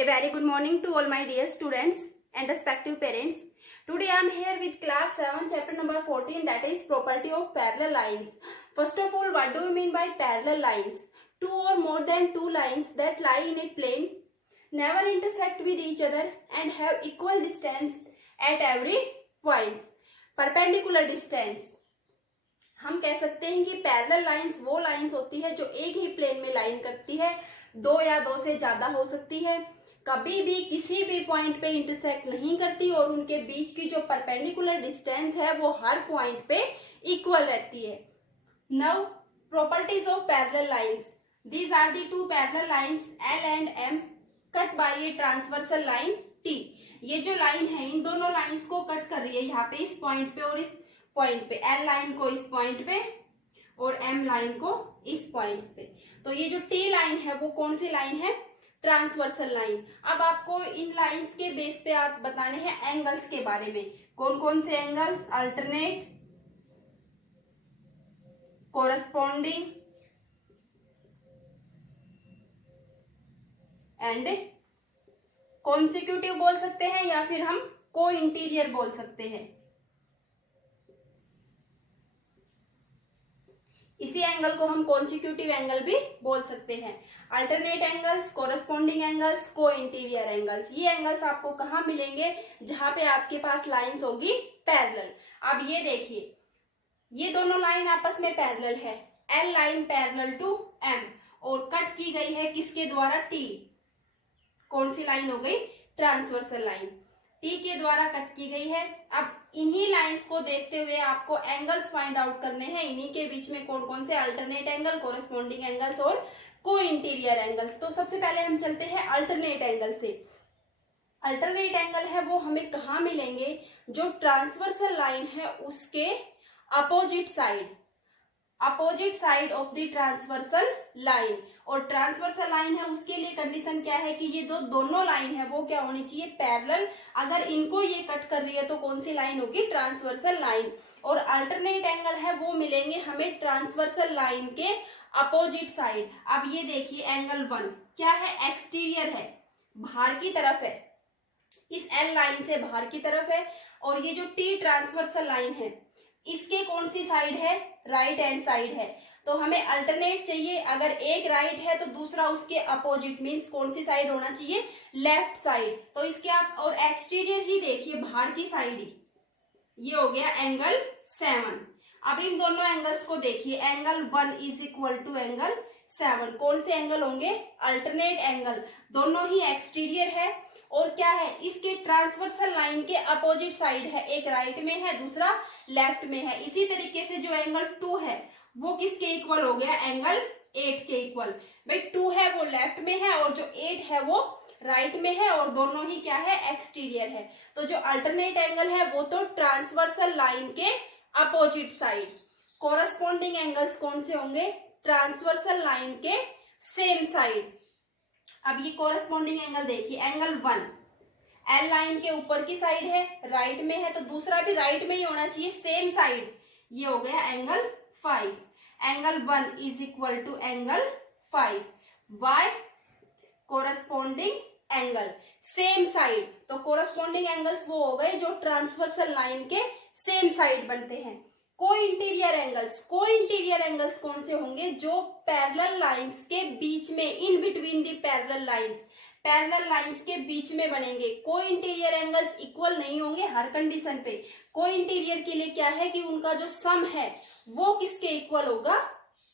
A very good morning to all my dear students and respective parents. Today I am here with class 7 chapter number 14, that is property of parallel lines. First of all, what do you mean by parallel lines? Two or more than two lines that lie in a plane, never intersect with each other and have equal distance at every point. Perpendicular distance. हम कह सकते हैं कि parallel lines वो lines होती है जो एक ही प्लेन में लाइन करती है, दो या दो से ज्यादा हो सकती है, कभी भी किसी भी पॉइंट पे इंटरसेक्ट नहीं करती और उनके बीच की जो परपेंडिकुलर डिस्टेंस है वो हर पॉइंट पे इक्वल रहती है. Now properties of parallel lines. These are the two parallel lines L and M cut by a transversal line T. ये जो लाइन है इन दोनों लाइंस को कट कर रही है यहाँ पे इस पॉइंट पे और इस पॉइंट पे. L लाइन को इस पॉइंट पे और M लाइन को इस पॉइंट पे. तो ये जो T लाइन है वो कौन सी लाइन है? Transversal line. अब आपको इन लाइंस के बेस पे आप बताने हैं एंगल्स के बारे में. कौन कौन से angles? Alternate, corresponding and consecutive बोल सकते हैं या फिर हम को इंटीरियर बोल सकते हैं. इसी एंगल को हम कॉन्सिक्यूटिव एंगल भी बोल सकते हैं. अल्टरनेट एंगल्स, कोरस्पॉन्डिंग एंगल्स, को इंटीरियर एंगल्स. ये एंगल्स आपको कहाँ मिलेंगे? जहां पे आपके पास लाइंस होगी पैरेलल. अब ये देखिए, ये दोनों लाइन आपस में पैरेलल है. L line parallel to M और कट की गई है किसके द्वारा? T. कौन सी लाइन हो गई? Transversal line. T के द्वारा कट की गई है. अब इन्हीं लाइंस को देखते हुए आपको एंगल्स फाइंड आउट करने हैं. इन्हीं के बीच में कौन कौन से? अल्टरनेट एंगल, कोरस्पॉन्डिंग एंगल्स और को इंटीरियर एंगल्स. तो सबसे पहले हम चलते हैं अल्टरनेट एंगल से. अल्टरनेट एंगल है वो हमें कहाँ मिलेंगे? जो ट्रांसवर्सल लाइन है उसके opposite side, opposite side of the transversal line. और ट्रांसवर्सल लाइन है उसके लिए कंडीशन क्या है कि ये दोनों लाइन है वो क्या होनी चाहिए? पैरेलल. अगर इनको ये कट कर रही है तो कौन सी लाइन होगी? Transversal line. और अल्टरनेट एंगल है वो मिलेंगे हमें ट्रांसवर्सल लाइन के अपोजिट साइड. अब ये देखिए एंगल 1 क्या है? एक्सटीरियर है, बाहर की तरफ है, इस L लाइन से बाहर की तरफ है. और ये जो T ट्रांसवर्सल लाइन है इसके कौन सी साइड है? राइट हैंड साइड है. तो हमें अल्टरनेट चाहिए. अगर एक राइट है तो दूसरा उसके अपोजिट, मींस कौन सी साइड होना चाहिए? Left side. तो इसके आप और एक्सटीरियर ही देखिए, बाहर की साइड ही. ये हो गया एंगल 7. अब इन दोनों एंगल्स को देखिए. Angle 1 is equal to angle 7. कौन से एंगल होंगे? Alternate angle. दोनों ही एक्सटीरियर है और क्या है? इसके ट्रांसवर्सल लाइन के अपोजिट साइड है. एक राइट में है, दूसरा लेफ्ट में है. इसी तरीके से जो एंगल 2 है वो किसके इक्वल हो गया? एंगल 8 के इक्वल. भाई 2 है वो लेफ्ट में है और जो 8 है वो राइट में है और दोनों ही क्या है? एक्सटीरियर है. तो जो अल्टरनेट एंगल है वो तो ट्रांसवर्सल लाइन के अपोजिट साइड. कोरस्पॉन्डिंग एंगल्स कौन से होंगे? ट्रांसवर्सल लाइन के सेम साइड. अब ये कोरस्पॉन्डिंग एंगल देखिए. एंगल 1 L लाइन के ऊपर की साइड है, राइट में है, तो दूसरा भी राइट में ही होना चाहिए, सेम साइड. ये हो गया angle 5. Angle 1 is equal to angle 5. Why? Corresponding angle, same side. तो कोरस्पॉन्डिंग एंगल्स वो हो गए जो ट्रांसवर्सल लाइन के सेम साइड बनते हैं. को इंटीरियर एंगल्स, को इंटीरियर एंगल्स कौन से होंगे? जो पैरेलल लाइंस के बीच में, in between the parallel lines, parallel lines के बीच में बनेंगे. को इंटीरियर एंगल्स इक्वल नहीं होंगे हर कंडीशन पे. को इंटीरियर के लिए क्या है कि उनका जो सम है वो किसके इक्वल होगा?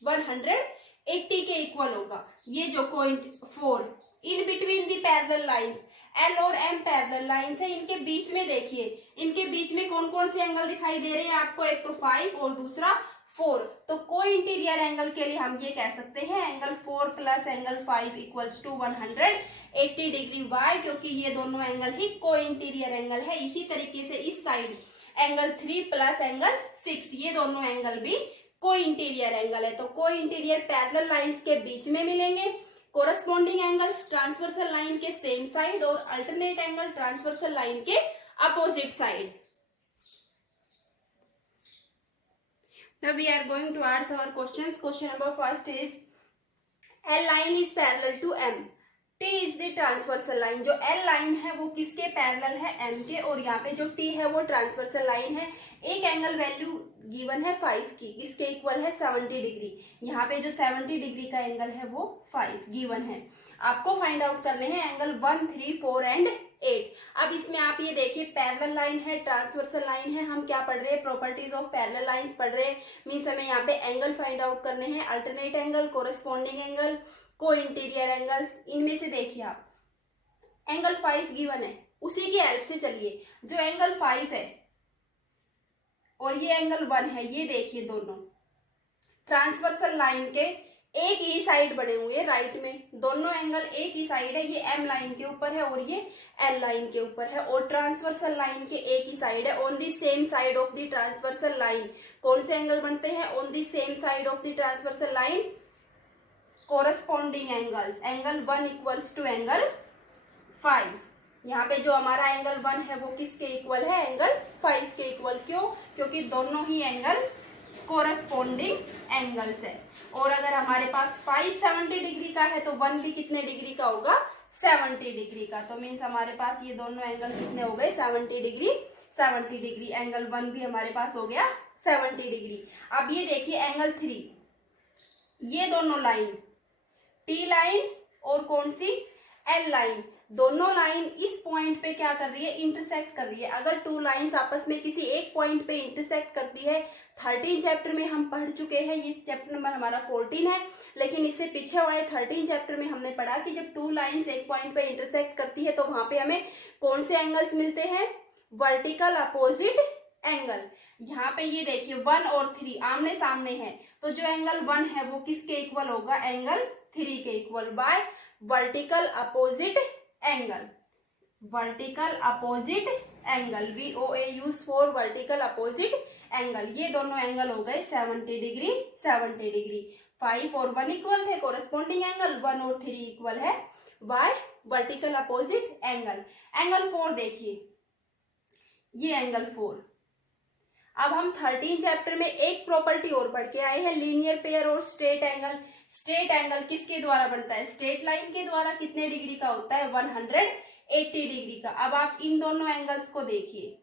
180 के इक्वल होगा. ये जो 0.4 इन between the parallel lines, L और M पैरेलल लाइंस है, इनके बीच में देखिए, इनके बीच में कौन कौन से एंगल दिखाई दे रहे हैं आपको? एक तो 5 और दूसरा 4. तो को इंटीरियर एंगल के लिए हम ये कह सकते हैं angle 4 plus angle 5 equals to 180 degree. Why? क्योंकि ये दोनों एंगल ही को इंटीरियर एंगल है. इसी तरीके से इस साइड एंगल 3 प्लस एंगल 6, ये दोनों एंगल भी को इंटीरियर एंगल है. तो को इंटीरियर पैरेलल लाइंस के बीच में मिलेंगे. कोरस्पॉन्डिंग एंगल्स ट्रांसवर्सल लाइन के सेम साइड और अल्टरनेट एंगल ट्रांसवर्सल लाइन के opposite side. Now we are going to answer our questions. Question number first is L line is parallel to M. T is the transversal line. जो L line है वो किसके parallel है, M के, और यहाँ पे जो T है वो ट्रांसवर्सल लाइन है। एक एंगल वैल्यू गिवन है 5 की, इसके इक्वल है 70 डिग्री। यहाँ पे जो 70 डिग्री का एंगल है वो 5 गिवन है। आपको फाइंड आउट करने हैं एंगल 1, 3, 4 एंड 8। अब इसमें आप ये देखिए पैरेलल लाइन है, ट्रांसवर्सल लाइन है, हम क्या पढ़ रहे हैं, प्रॉपर्टीज ऑफ पैरेलल लाइंस पढ़ रहे हैं। मीन्स हमें यहाँ पे एंगल फाइंड आउट करने हैं, अल्टरनेट एंगल, कोरस्पॉन्डिंग एंगल, को इंटीरियर एंगल्स। इनमें से देखिए आप एंगल 5 गिवन है, उसी की हेल्प से चलिए। जो एंगल 5 है और ये एंगल 1 है, ये देखिए दोनों ट्रांसवर्सल लाइन के एक ही साइड बने हुए राइट में। दोनों एंगल एक ही साइड है, ये M लाइन के ऊपर है और ये L लाइन के ऊपर है, और ट्रांसवर्सल लाइन के एक ही साइड है। On the same side of the transversal line कौन से एंगल बनते हैं, on the same side of the transversal line corresponding angles. Angle 1 equals to angle 5। यहाँ पे जो हमारा एंगल 1 है वो किसके इक्वल है, एंगल 5 के इक्वल। क्यों, क्योंकि दोनों ही एंगल कोरस्पॉन्डिंग एंगल्स है। और अगर हमारे पास 5 70 डिग्री का है तो 1 भी कितने डिग्री का होगा, 70 डिग्री का। तो मीन्स हमारे पास ये दोनों एंगल कितने हो गए, 70 डिग्री। 70 डिग्री एंगल 1 भी हमारे पास हो गया 70 डिग्री। अब ये देखिए एंगल 3, ये दोनों लाइन T लाइन और कौन सी, L लाइन, दोनों लाइन इस पॉइंट पे क्या कर रही है, इंटरसेक्ट कर रही है। अगर टू लाइंस आपस में किसी एक पॉइंट पे इंटरसेक्ट करती है, 13 चैप्टर में हम पढ़ चुके हैं, ये चैप्टर नंबर हमारा 14 है, लेकिन इससे पीछे वाले 13 चैप्टर में हमने पढ़ा कि जब टू लाइंस एक पॉइंट पे इंटरसेक्ट करती है तो वहां पे हमें कौन से एंगल्स मिलते हैं, वर्टिकल अपोजिट एंगल। यहाँ पे ये देखिए 1 और 3 आमने सामने है, तो जो एंगल 1 है वो किसके इक्वल होगा, एंगल 3 के equal, bye vertical opposite angle. Vertical opposite angle, VOA use for vertical opposite angle. ये दोनों एंगल हो गए 70 डिग्री 70 डिग्री। 5 और 1 इक्वल थे, कोरस्पॉन्डिंग एंगल 1 और 3 इक्वल है bye vertical opposite angle. Angle 4 देखिए, ये एंगल 4। अब हम 13 चैप्टर में एक प्रॉपर्टी और पढ़ के आए हैं, लीनियर पेयर और स्ट्रेट एंगल। स्ट्रेट एंगल किसके द्वारा बनता है, स्ट्रेट लाइन के द्वारा। कितने डिग्री का होता है, 180 डिग्री का। अब आप इन दोनों एंगल्स को देखिए,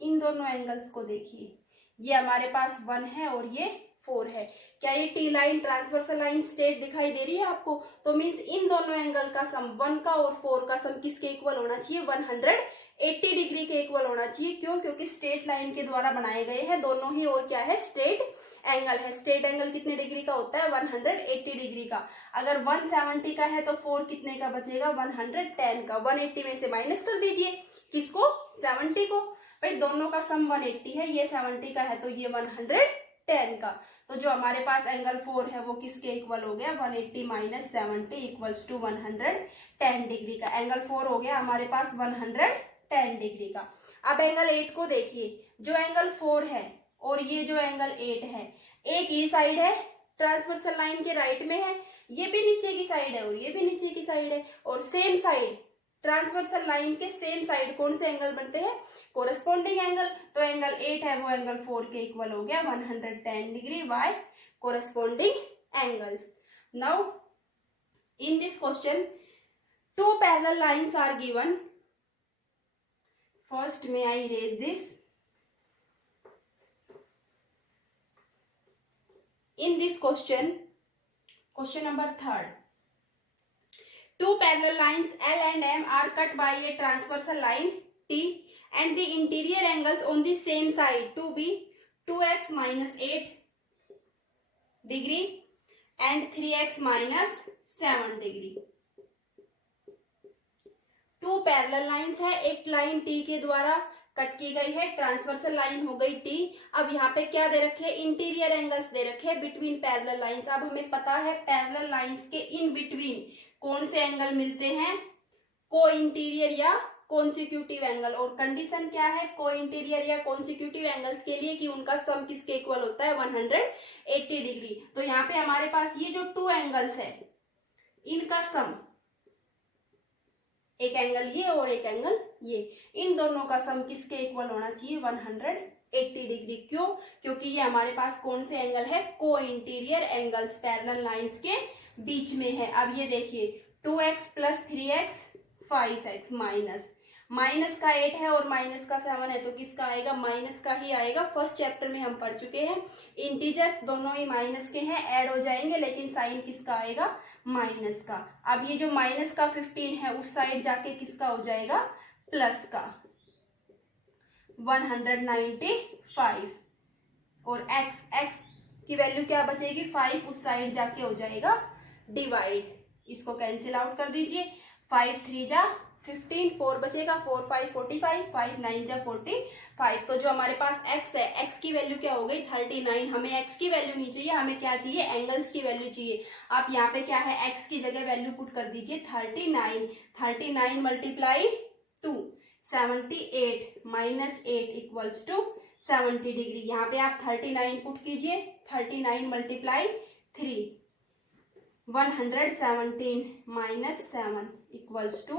इन दोनों एंगल्स को देखिए, ये हमारे पास 1 है और ये 4 है। क्या ये T line transversal line straight दिखाई दे रही है आपको, तो मीन्स इन दोनों एंगल का सम 1 का और 4 का सम किसके इक्वल होना चाहिए, 180 डिग्री के इक्वल होना चाहिए। क्यों, क्योंकि स्ट्रेट लाइन के द्वारा बनाए गए हैं दोनों ही, और क्या है, स्ट्रेट एंगल है। स्ट्रेट एंगल कितने डिग्री का होता है, 180 डिग्री का। अगर 170 का है तो 4 कितने का बचेगा, 110 का। 180 में से माइनस कर दीजिए, किसको, 70 को। भाई दोनों का सम 180 है, ये 70 का है तो ये 110 का। तो जो हमारे पास एंगल 4 है वो किसके इक्वल हो गया, 180 माइनस 70 इक्वल्स टू 110 डिग्री का। एंगल 4 हो गया हमारे पास 110 डिग्री का। अब एंगल 8 को देखिए, जो एंगल 4 है और ये जो एंगल 8 है, एक ही साइड है, ट्रांसवर्सल लाइन के राइट में है, ये भी नीचे की साइड है और ये भी नीचे की साइड है, और सेम साइड ट्रांसवर्सल लाइन के सेम साइड कौन से एंगल बनते हैं, कोरस्पॉन्डिंग एंगल। तो एंगल 8 है वो एंगल 4 के इक्वल हो गया 110 degree by corresponding angles. Now in this question 2 parallel lines are given. First may I erase this? In this question number 3, 2 parallel lines L and M are cut by a transversal line T and the interior angles on the same side to be 2x minus 8 degree and 3x minus 7 degree। 2 parallel lines है, एक line T के द्वारा cut की गई है, transversal line हो गई T। अब यहाँ पे क्या दे रखे हैं, इंटीरियर एंगल्स दे रखे हैं बिटवीन पैरेलल लाइंस। अब हमें पता है पैरेलल लाइंस के इन बिटवीन कौन से एंगल मिलते हैं, को इंटीरियर या कॉन्सिक्यूटिव एंगल। और कंडीशन क्या है को इंटीरियर या कॉन्सिक्यूटिव एंगल्स के लिए, कि उनका सम किसके इक्वल होता है, 180 डिग्री। तो यहाँ पे हमारे पास ये जो 2 एंगल्स है, इनका सम, एक एंगल ये और एक एंगल ये, इन दोनों का सम किसके इक्वल होना चाहिए, 180 डिग्री। क्यों, क्योंकि ये हमारे पास कौन से एंगल है, को इंटीरियर एंगल्स पैरेलल लाइंस के बीच में है। अब ये देखिए 2x plus 3x 5x minus, minus का 8 है और माइनस का 7 है, तो किसका आएगा, माइनस का ही आएगा। फर्स्ट चैप्टर में हम पढ़ चुके हैं, इंटीजर्स दोनों ही माइनस के हैं, ऐड हो जाएंगे, लेकिन साइन किसका आएगा, माइनस का। अब ये जो माइनस का 15 है उस साइड जाके किसका हो जाएगा, प्लस का 195, और x की वैल्यू क्या बचेगी, 5, उस साइड जाके हो जाएगा डिवाइड। इसको कैंसिल आउट कर दीजिए, 5 3 जा 15, 4 बचेगा, 4 5 45, 5 9 जा 45। तो जो हमारे पास x है, x की वैल्यू क्या हो गई 39। हमें x की वैल्यू नहीं चाहिए, हमें क्या चाहिए, एंगल्स की वैल्यू चाहिए। आप यहाँ पे क्या है, x की जगह वैल्यू पुट कर दीजिए 39। 39 multiply 2 78 minus 8 equals to 70 degree. यहाँ पे आप 39 पुट कीजिए, 39 मल्टीप्लाई 3 117 माइनस 7 इक्वल्स टू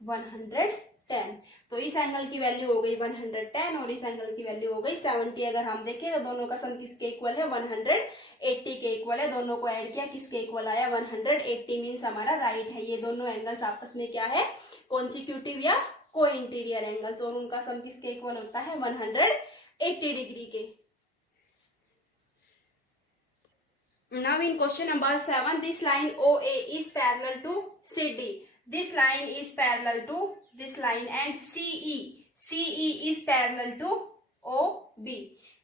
110। तो इस एंगल की वैल्यू हो गई 110 और इस एंगल की वैल्यू हो गई 70। अगर हम देखें तो दोनों का सम किसके इक्वल है, 180 के इक्वल है। दोनों को ऐड किया, किसके इक्वल आया, 180, मीन्स हमारा राइट है। ये दोनों एंगल्स आपस में क्या है, कॉन्सिक्यूटिव या को इंटीरियर एंगल्स, और उनका सम किसके इक्वल होता है, 180 डिग्री के। Now in question number 7, this line OA is parallel to CD. This line is parallel to this line and CE is parallel to OB.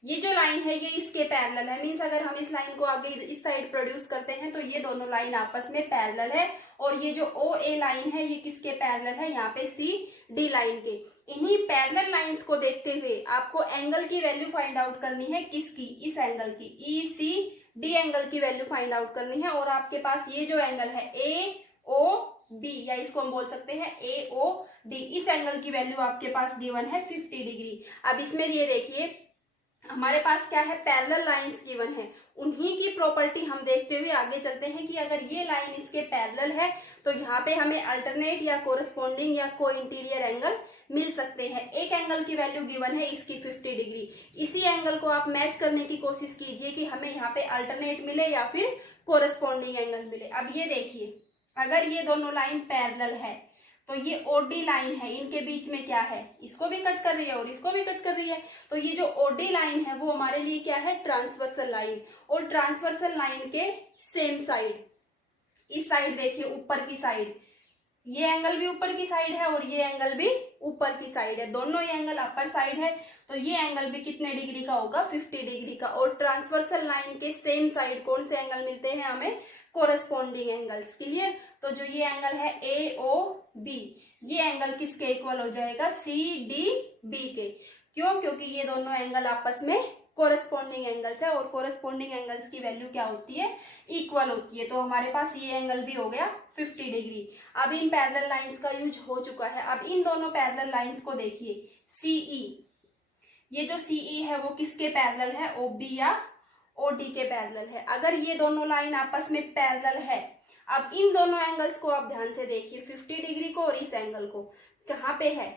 ये जो लाइन है ये इसके पैरेलल है, मीन्स अगर हम इस लाइन को आगे इस साइड प्रोड्यूस करते हैं तो ये दोनों लाइन आपस में पैरेलल है। और ये जो OA लाइन है ये किसके पैरेलल है, यहाँ पे CD लाइन के। इन्हीं पैरेलल लाइंस को देखते हुए आपको एंगल की वैल्यू फाइंड आउट करनी है, किसकी, इस एंगल की, ECD एंगल की वैल्यू फाइंड आउट करनी है। और आपके पास ये जो एंगल है AOB, या इसको हम बोल सकते हैं AOD, इस एंगल की वैल्यू आपके पास गिवन है 50 डिग्री। अब इसमें ये देखिए हमारे पास क्या है, पैरेलल लाइंस गिवन है, उन्हीं की प्रॉपर्टी हम देखते हुए आगे चलते हैं कि अगर ये लाइन इसके पैरेलल है तो यहाँ पे हमें अल्टरनेट या कोरस्पॉन्डिंग या को इंटीरियर एंगल मिल सकते हैं। एक एंगल की वैल्यू गिवन है इसकी 50 डिग्री, इसी एंगल को आप मैच करने की कोशिश कीजिए कि हमें यहाँ पे अल्टरनेट मिले या फिर कोरस्पॉन्डिंग एंगल मिले। अब ये देखिए अगर ये दोनों लाइन पैरेलल है तो ये OD लाइन है, इनके बीच में क्या है, इसको भी कट कर रही है और इसको भी कट कर रही है। तो ये जो OD लाइन है वो हमारे लिए क्या है, ट्रांसवर्सल लाइन। और ट्रांसवर्सल लाइन के सेम साइड, इस साइड देखिए ऊपर की साइड, ये एंगल भी ऊपर की साइड है और ये एंगल भी ऊपर की साइड है, दोनों ही एंगल अपर साइड है। तो ये एंगल भी कितने डिग्री का होगा, 50 डिग्री का। और ट्रांसवर्सल लाइन के सेम साइड कौन से एंगल मिलते हैं हमें, कोरस्पॉन्डिंग एंगल्स। क्लियर। तो जो ये एंगल है AOB, ये एंगल किसके इक्वल हो जाएगा, CDB के। क्यों, क्योंकि ये दोनों एंगल आपस में कोरस्पॉन्डिंग एंगल्स है और कोरस्पॉन्डिंग एंगल्स की वैल्यू क्या होती है, इक्वल होती है। तो हमारे पास ये एंगल भी हो गया 50 डिग्री। अब इन पैरेलल लाइंस का यूज हो चुका है। अब इन दोनों पैरेलल लाइंस को देखिए, CE, ये जो CE है वो किसके पैरेलल है, OB या OD के पैरेलल है। अगर ये दोनों लाइन आपस में पैरेलल है, अब इन दोनों एंगल्स को आप ध्यान से देखिए, 50 डिग्री को और इस एंगल को, कहाँ पे है,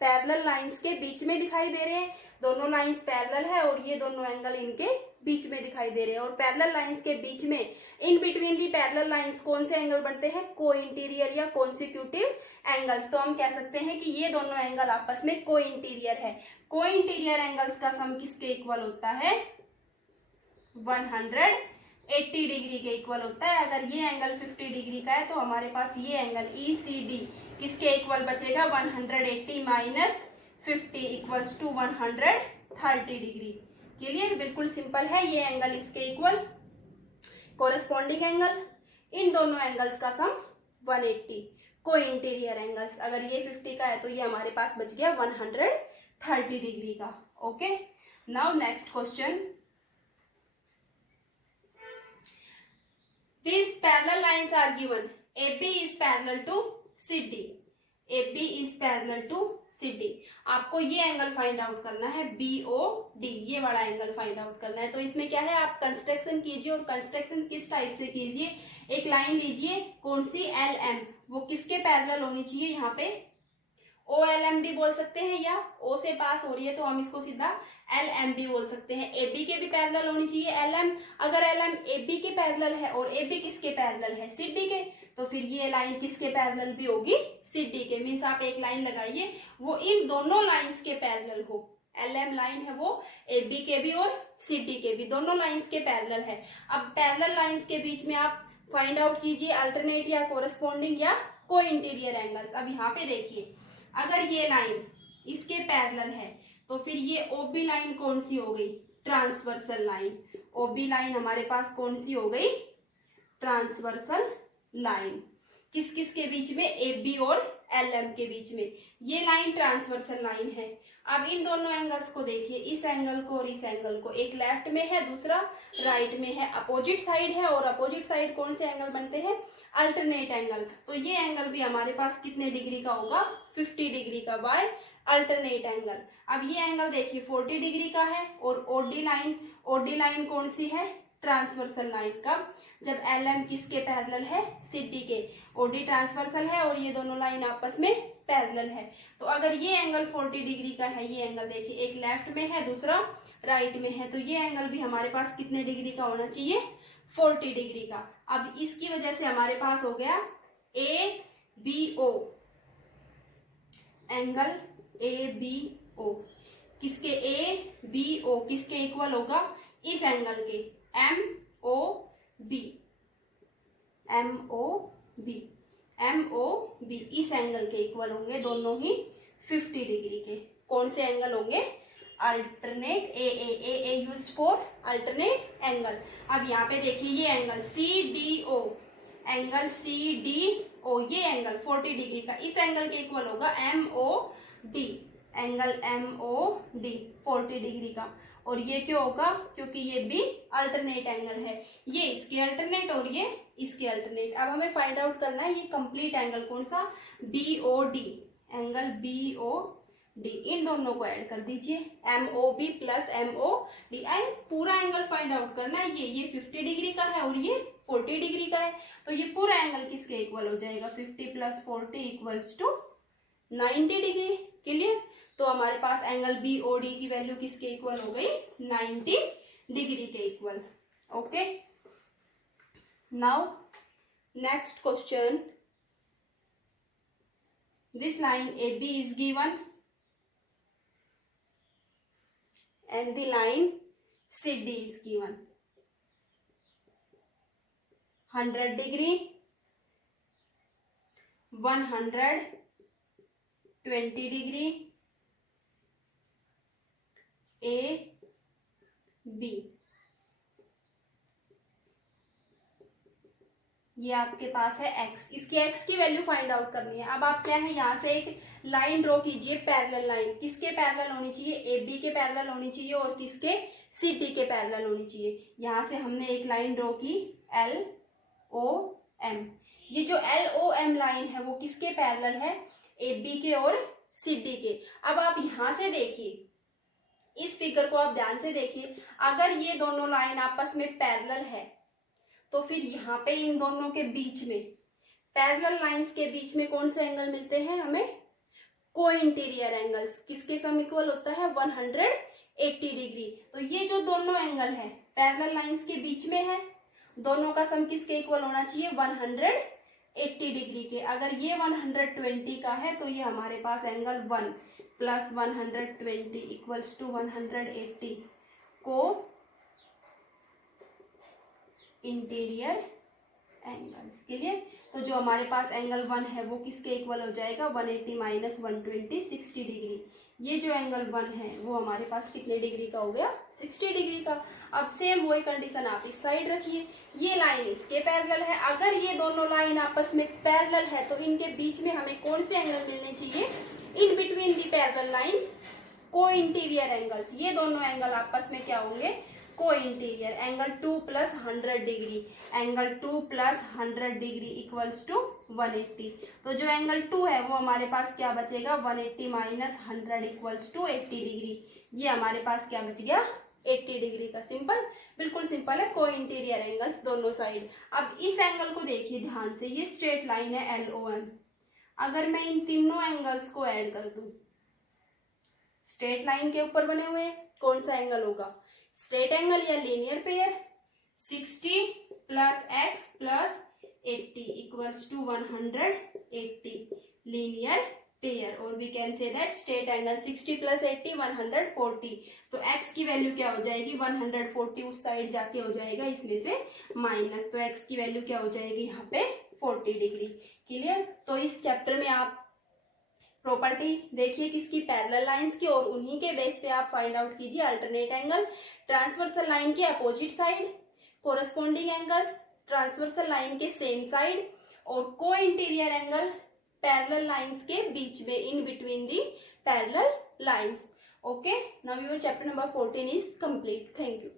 पैरेलल लाइंस के बीच में दिखाई दे रहे हैं। दोनों लाइंस पैरेलल है और ये दोनों एंगल इनके बीच में दिखाई दे रहे हैं। और पैरेलल लाइंस के बीच में, in between the parallel lines कौन से एंगल बनते हैं, को इंटीरियर या कॉन्सिक्यूटिव एंगल्स। तो हम कह सकते हैं कि ये दोनों एंगल आपस में को इंटीरियर है। को इंटीरियर एंगल्स का सम किसके इक्वल होता है, 180 डिग्री के इक्वल होता है। अगर ये एंगल 50 डिग्री का है तो हमारे पास ये एंगल ECD किसके इक्वल बचेगा, 180 minus 50 equals to 130 degree. Clear, बिल्कुल सिंपल है। ये एंगल इसके इक्वल, कोरस्पॉन्डिंग एंगल, इन दोनों एंगल्स का सम 180, को इंटीरियर एंगल्स। अगर ये 50 का है तो ये हमारे पास बच गया 130 डिग्री का। Okay, now next question. These parallel lines are given. AB is parallel to CD. AB is parallel to CD. आपको ये एंगल फाइंड आउट करना है, BOD, ये वाला एंगल फाइंड आउट करना है। तो इसमें क्या है, आप कंस्ट्रक्शन कीजिए। और कंस्ट्रक्शन किस टाइप से कीजिए, एक लाइन लीजिए, कौन सी, LM, वो किसके पैरेलल होनी चाहिए, यहाँ पे ओ एल एम भी बोल सकते हैं, या ओ से पास हो रही है तो हम इसको सीधा एल एम भी बोल सकते हैं। ए बी के भी पैरेलल होनी चाहिए एल एम। अगर एल एम ए बी के पैरेलल है और ए बी किसके पैरेलल है, सी डी के, तो फिर ये लाइन किसके पैरेलल भी होगी, सी डी के। मीन्स आप एक लाइन लगाइए वो इन दोनों लाइंस के पैरेलल हो। एल एम लाइन है वो ए बी के भी और सी डी के भी, दोनों लाइंस के पैरेलल है। अब पैरेलल लाइंस के बीच में आप फाइंड आउट कीजिए अल्टरनेट या कोरस्पॉन्डिंग या को इंटीरियर एंगल्स। अब यहाँ पे देखिए, अगर ये लाइन इसके पैरेलल है तो फिर ये ओबी लाइन कौन सी हो गई, ट्रांसवर्सल लाइन। ओबी लाइन हमारे पास कौन सी हो गई, ट्रांसवर्सल लाइन। किस किस के बीच में, ए बी और एल एम के बीच में ये लाइन ट्रांसवर्सल लाइन है। अब इन दोनों एंगल्स को देखिए, इस एंगल को और इस एंगल को, एक लेफ्ट में है दूसरा राइट में है, अपोजिट साइड है, और अपोजिट साइड कौन से एंगल बनते हैं, अल्टरनेट एंगल। तो ये एंगल भी हमारे पास कितने डिग्री का होगा, 50 डिग्री का, बाय अल्टरनेट एंगल। अब ये एंगल देखिए 40 डिग्री का है, और ओडी लाइन कौन सी है, ट्रांसवर्सल लाइन। कब, जब एल एम किसके पैरेलल है, सी डी के। ओडी ट्रांसवर्सल है और ये दोनों लाइन आपस में पैरेलल है। तो अगर ये एंगल 40 डिग्री का है, ये एंगल देखिए एक लेफ्ट में है दूसरा राइट में है, तो ये एंगल भी हमारे पास कितने डिग्री का होना चाहिए, 40 डिग्री का। अब इसकी वजह से हमारे पास हो गया A B O, angle A B O किसके, ए बी ओ किसके इक्वल होगा, इस एंगल के, M O B, M O B, M O B, इस एंगल के इक्वल होंगे, दोनों ही 50 डिग्री के। कौन से एंगल होंगे, alternate, a used for alternate angle. अब यहाँ पे देखिए ये angle C D O, angle C D O, ये एंगल 40 डिग्री का, इस एंगल के इक्वल होगा M O D, angle M O D 40 degree का। और ये क्यों होगा, क्योंकि ये भी अल्टरनेट एंगल है, ये इसके अल्टरनेट और ये इसके अल्टरनेट। अब हमें फाइंड आउट करना है ये कंप्लीट एंगल कौन सा, B O D, angle B O D. इन दोनों को ऐड कर दीजिए, M O B plus M O D, and पूरा एंगल फाइंड आउट करना है। ये 50 डिग्री का है और ये 40 डिग्री का है, तो ये पूरा एंगल किसके इक्वल हो जाएगा, 50 plus 40 equals to 90 degree. Clear. तो हमारे पास एंगल बी ओ डी की वैल्यू किसके इक्वल हो गई, 90 डिग्री के equal. Okay, now next question, this line A B is given and the line CD is given 100 degree, 120 degree, A B। ये आपके पास है x, इसकी x की वैल्यू फाइंड आउट करनी है। अब आप क्या है, यहाँ से एक लाइन ड्रॉ कीजिए, पैरेलल लाइन। किसके पैरेलल होनी चाहिए, ए बी के पैरेलल होनी चाहिए और किसके, सी डी के पैरेलल होनी चाहिए। यहाँ से हमने एक लाइन ड्रॉ की एल ओ एम। ये जो एल ओ एम लाइन है वो किसके पैरेलल है, ए बी के और सी डी के। अब आप यहाँ से देखिए, इस फिगर को आप ध्यान से देखिए, अगर ये दोनों लाइन आपस में पैरेलल है तो फिर यहाँ पे इन दोनों के बीच में, पैरेलल लाइंस के बीच में कौन से एंगल मिलते हैं हमें, को इंटीरियर एंगल्स। किसके सम इक्वल होता है, 180 डिग्री। तो ये जो दोनों एंगल है पैरेलल लाइंस के बीच में है, दोनों का सम किसके इक्वल होना चाहिए, 180 डिग्री के। अगर ये 120 का है तो ये हमारे पास एंगल 1 प्लस 120 इक्वल्स टू 180 को इंटीरियर एंगल्स के लिए। तो जो हमारे पास एंगल 1 है वो किसके इक्वल हो जाएगा, 180 माइनस 120 60 डिग्री। ये जो एंगल 1 है वो हमारे पास कितने डिग्री का हो गया, 60 डिग्री का। अब सेम वही कंडीशन आप इस साइड रखिए, ये लाइन इसके पैरेलल है। अगर ये दोनों लाइन आपस में पैरेलल है तो इनके बीच में हमें कौन से एंगल मिलने चाहिए, in between the parallel lines co interior angles. ये दोनों एंगल आपस में क्या होंगे, co interior. Angle 2 plus 100 degree, angle 2 plus 100 degree equals to 180। तो जो एंगल 2 है वो हमारे पास क्या बचेगा, 180 माइनस 100 इक्वल्स टू 80 डिग्री। ये हमारे पास क्या बच गया, 80 डिग्री का। सिंपल, बिल्कुल सिंपल है, को इंटीरियर एंगल्स दोनों साइड। अब इस एंगल को देखिए ध्यान से, ये स्ट्रेट लाइन है LOM। अगर मैं इन तीनों एंगल्स को ऐड कर दूं, स्ट्रेट लाइन के ऊपर बने हुए कौन सा एंगल होगा, स्ट्रेट एंगल या linear pair, 60 plus x plus 80 equals to 180 linear pair, और we can say that straight angle 60 plus 80 140। तो x की वैल्यू क्या हो जाएगी, 140 उस साइड जाके हो जाएगा इसमें से माइनस, तो x की वैल्यू क्या हो जाएगी यहाँ पे 40 डिग्री। क्लियर। तो इस चैप्टर में आप प्रॉपर्टी देखिए किसकी, पैरेलल लाइंस की, और उन्हीं के बेस पे आप फाइंड आउट कीजिए अल्टरनेट एंगल, ट्रांसवर्सल लाइन के opposite side, corresponding angles transversal line के सेम साइड, और को इंटीरियर एंगल पैरेलल लाइंस के बीच में, in between the parallel lines. Okay, now your chapter number 14 is complete. Thank you.